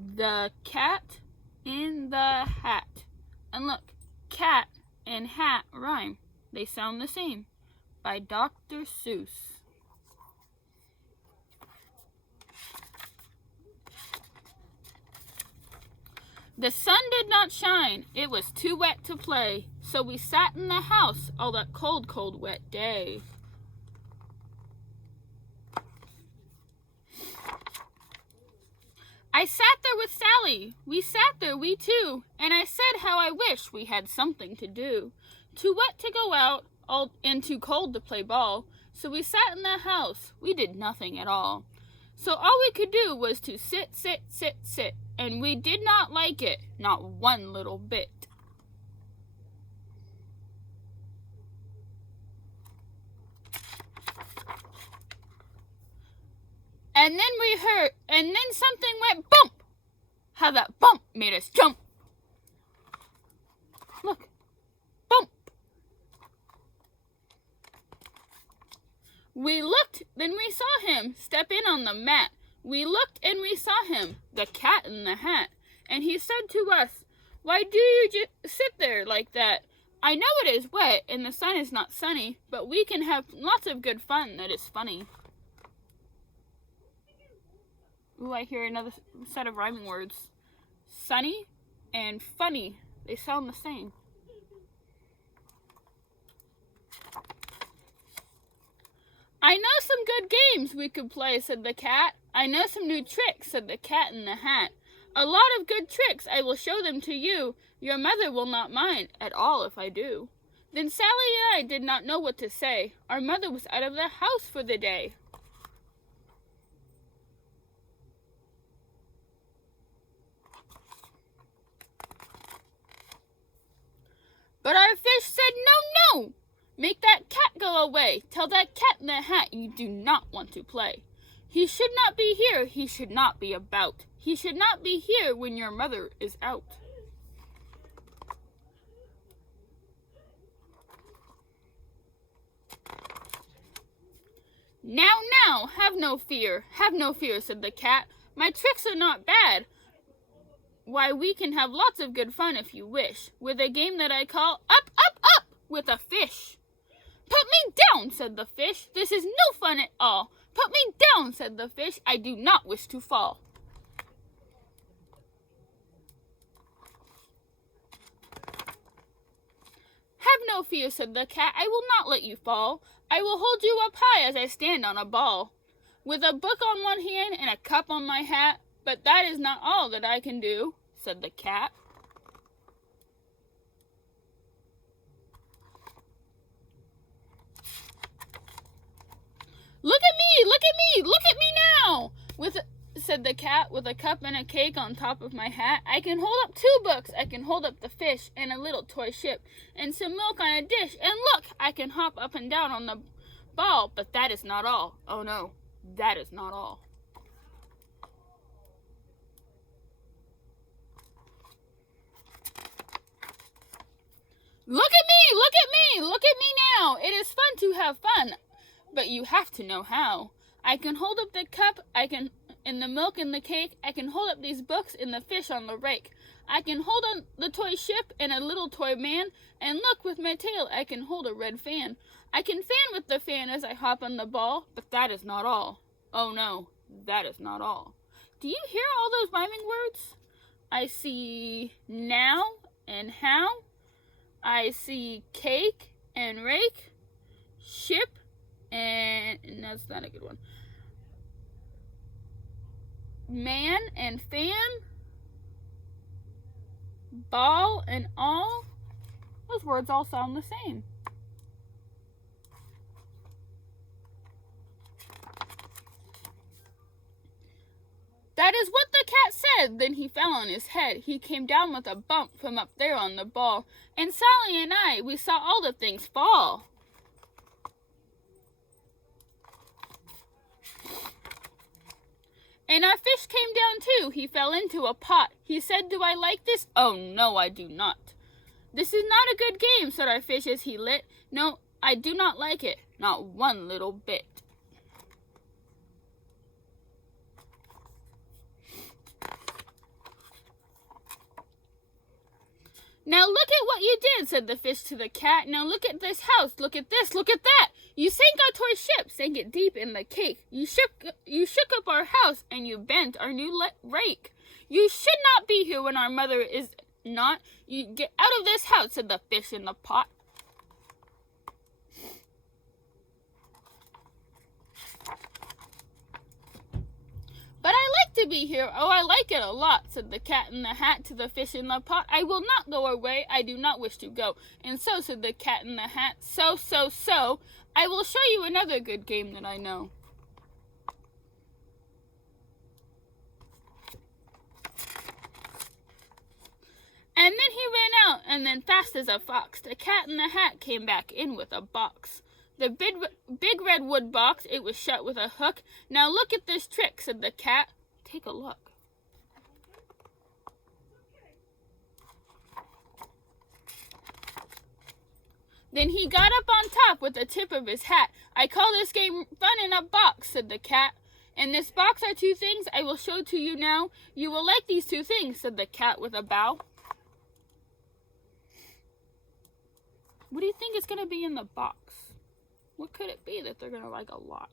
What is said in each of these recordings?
The Cat in the Hat. And look, cat and hat rhyme. They sound the same. By Dr. Seuss. The sun did not shine. It was too wet to play. So we sat in the house all that cold, cold, wet day. I sat there with Sally, we sat there, we two, and I said how I wish we had something to do. Too wet to go out, and too cold to play ball, so we sat in the house, we did nothing at all. So all we could do was to sit, sit, sit, sit, and we did not like it, not one little bit. And then something went bump. How that bump made us jump. Look, bump. We looked, then we saw him step in on the mat. We looked and we saw him, the cat in the hat. And he said to us, "Why do you just sit there like that? I know it is wet and the sun is not sunny, but we can have lots of good fun that is funny." Ooh, I hear another set of rhyming words. Sunny and funny. They sound the same. I know some good games we could play, said the cat. I know some new tricks, said the cat in the hat. A lot of good tricks, I will show them to you. Your mother will not mind at all if I do. Then Sally and I did not know what to say. Our mother was out of the house for the day. But our fish said, "No, no! Make that cat go away. Tell that cat in the hat you do not want to play. He should not be here. He should not be about. He should not be here when your mother is out." Now, have no fear, said the cat. My tricks are not bad. Why, we can have lots of good fun if you wish, with a game that I call Up, Up, Up with a fish. Put me down, said the fish. This is no fun at all. Put me down, said the fish. I do not wish to fall. Have no fear, said the cat. I will not let you fall. I will hold you up high as I stand on a ball, with a book on one hand and a cup on my hat. But that is not all that I can do, said the cat. Look at me, look at me, look at me now, said the cat, with a cup and a cake on top of my hat. I can hold up 2 books, I can hold up the fish and a little toy ship and some milk on a dish. And look, I can hop up and down on the ball, but that is not all. Oh no, that is not all. Look at me, look at me, look at me now. It is fun to have fun, but you have to know how. I can hold up the cup, and the milk and the cake. I can hold up these books and the fish on the rake. I can hold on the toy ship and a little toy man. And look, with my tail, I can hold a red fan. I can fan with the fan as I hop on the ball, but that is not all. Oh no, that is not all. Do you hear all those rhyming words? I see now and how. I see cake and rake, ship, and that's not a good one. Man and fan, ball and all. Those words all sound the same. That is what the cat said. Then he fell on his head. He came down with a bump from up there on the ball. And Sally and I, we saw all the things fall. And our fish came down too. He fell into a pot. He said, "Do I like this? Oh no, I do not." "This is not a good game," said our fish as he lit. "No, I do not like it, not one little bit." Now look at what you did, said the fish to the cat. Now look at this house, look at this, look at that. You sank our toy ship, sank it deep in the cake. You shook up our house, and you bent our new rake. You should not be here when our mother is not. You get out of this house, said the fish in the pot. But I like to be here. Oh, I like it a lot, said the cat in the hat to the fish in the pot. I will not go away. I do not wish to go. And so, said the cat in the hat, so, I will show you another good game that I know. And then he ran out, and then fast as a fox, the cat in the hat came back in with a box. The big red wood box, it was shut with a hook. Now look at this trick, said the cat. Take a look. Then he got up on top with the tip of his hat. I call this game fun in a box, said the cat. In this box are two things I will show to you now. You will like these two things, said the cat with a bow. What do you think is going to be in the box? What could it be that they're going to like a lot?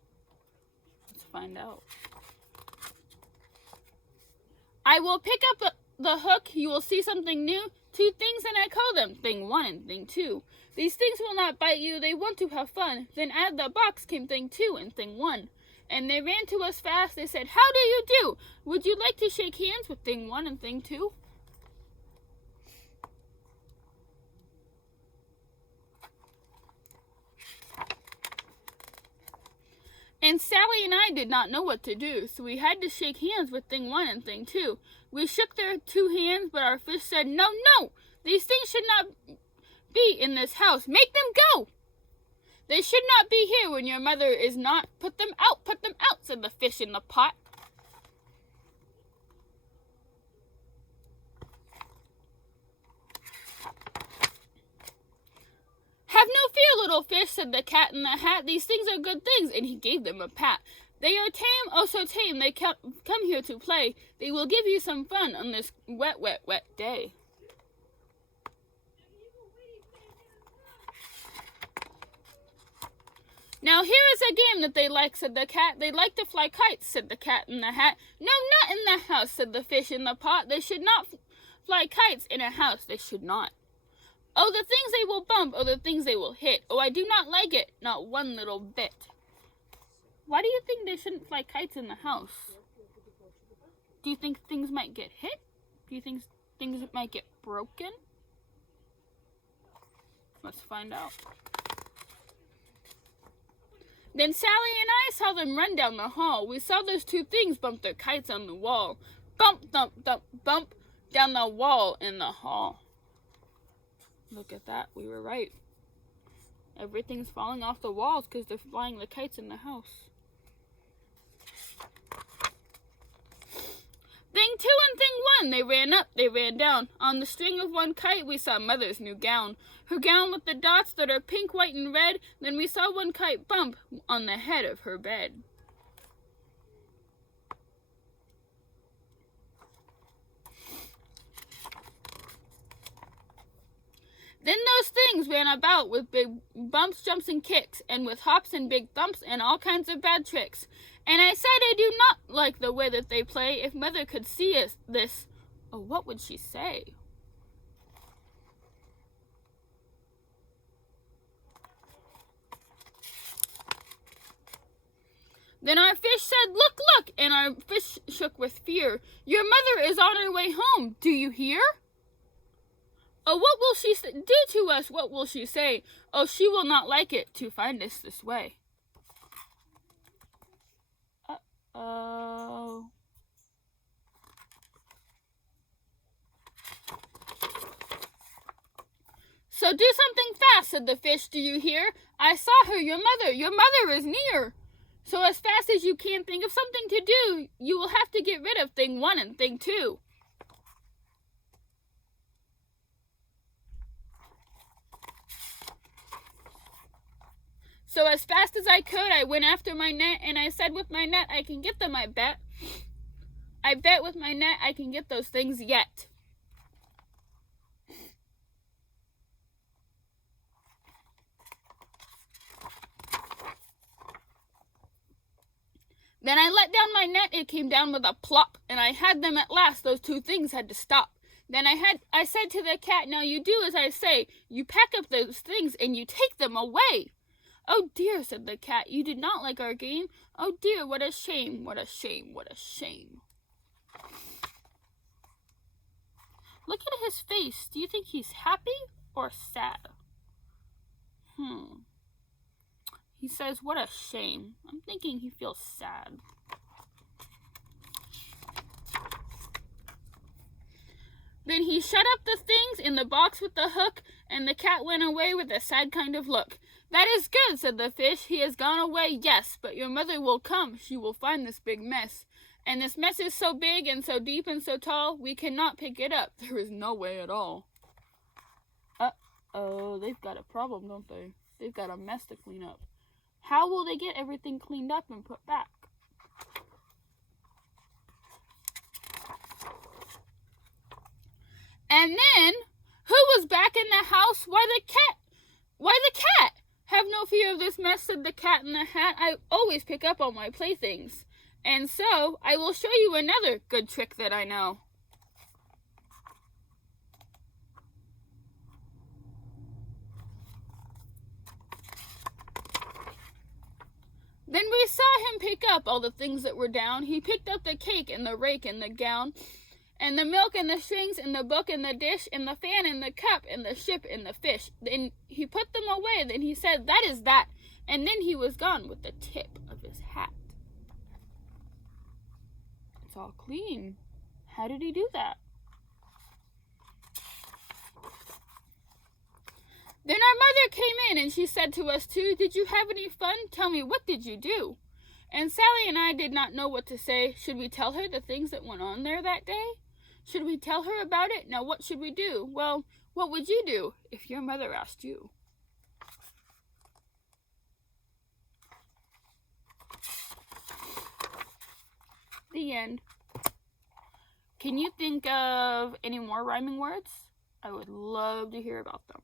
Let's find out. I will pick up the hook. You will see something new. Two things, and I call them thing one and thing two. These things will not bite you. They want to have fun. Then out of the box came thing two and thing one. And they ran to us fast. They said, how do you do? Would you like to shake hands with thing one and thing two? And Sally and I did not know what to do, so we had to shake hands with thing one and thing two. We shook their two hands, but our fish said, no, these things should not be in this house. Make them go! They should not be here when your mother is not. Put them out, said the fish in the pot. Have no fear, little fish, said the cat in the hat. These things are good things, and he gave them a pat. They are tame, oh so tame, they come here to play. They will give you some fun on this wet day. Now here is a game that they like, said the cat. They like to fly kites, said the cat in the hat. No, not in the house, said the fish in the pot. They should not fly kites in a house, they should not. Oh, the things they will bump, oh, the things they will hit. Oh, I do not like it, not one little bit. Why do you think they shouldn't fly kites in the house? Do you think things might get hit? Do you think things might get broken? Let's find out. Then Sally and I saw them run down the hall. We saw those two things bump their kites on the wall. Bump, thump, thump, bump down the wall in the hall. Look at that, we were right. Everything's falling off the walls because they're flying the kites in the house. Thing two and thing one, they ran up, they ran down. On the string of one kite, we saw Mother's new gown. Her gown with the dots that are pink, white, and red. Then we saw one kite bump on the head of her bed. Then those things ran about with big bumps, jumps, and kicks, and with hops and big thumps and all kinds of bad tricks. And I said I do not like the way that they play. If Mother could see this, oh, what would she say? Then our fish said, look, look, and our fish shook with fear. Your mother is on her way home. Do you hear? Oh, what will she do to us? What will she say? Oh, she will not like it to find us this way. Uh-oh. So do something fast, said the fish. Do you hear? I saw her, your mother is near. So as fast as you can think of something to do, you will have to get rid of thing one and thing two. So as fast as I could, I went after my net, and I said with my net, I can get them, I bet. I bet with my net I can get those things yet. Then I let down my net, it came down with a plop, and I had them at last, those two things had to stop. Then I said to the cat, now you do as I say, you pack up those things and you take them away. Oh dear, said the cat, you did not like our game. Oh dear, what a shame, what a shame, what a shame. Look at his face. Do you think he's happy or sad? He says, what a shame. I'm thinking he feels sad. Then he shut up the things in the box with the hook, and the cat went away with a sad kind of look. That is good, said the fish. He has gone away, yes, but your mother will come. She will find this big mess. And this mess is so big and so deep and so tall, we cannot pick it up. There is no way at all. Uh-oh, they've got a problem, don't they? They've got a mess to clean up. How will they get everything cleaned up and put back? And then, who was back in the house? Why, the cat. Why, the cat. Have no fear of this mess, said the cat in the hat. I always pick up all my playthings. And so, I will show you another good trick that I know. Then we saw him pick up all the things that were down. He picked up the cake and the rake and the gown, and the milk and the strings and the book and the dish and the fan and the cup and the ship and the fish. Then he put them away. Then he said, that is that. And then he was gone with the tip of his hat. It's all clean. How did he do that? Then our mother came in and she said to us too, did you have any fun? Tell me, what did you do? And Sally and I did not know what to say. Should we tell her the things that went on there that day? Should we tell her about it? Now what should we do? Well, what would you do if your mother asked you? The end. Can you think of any more rhyming words? I would love to hear about them.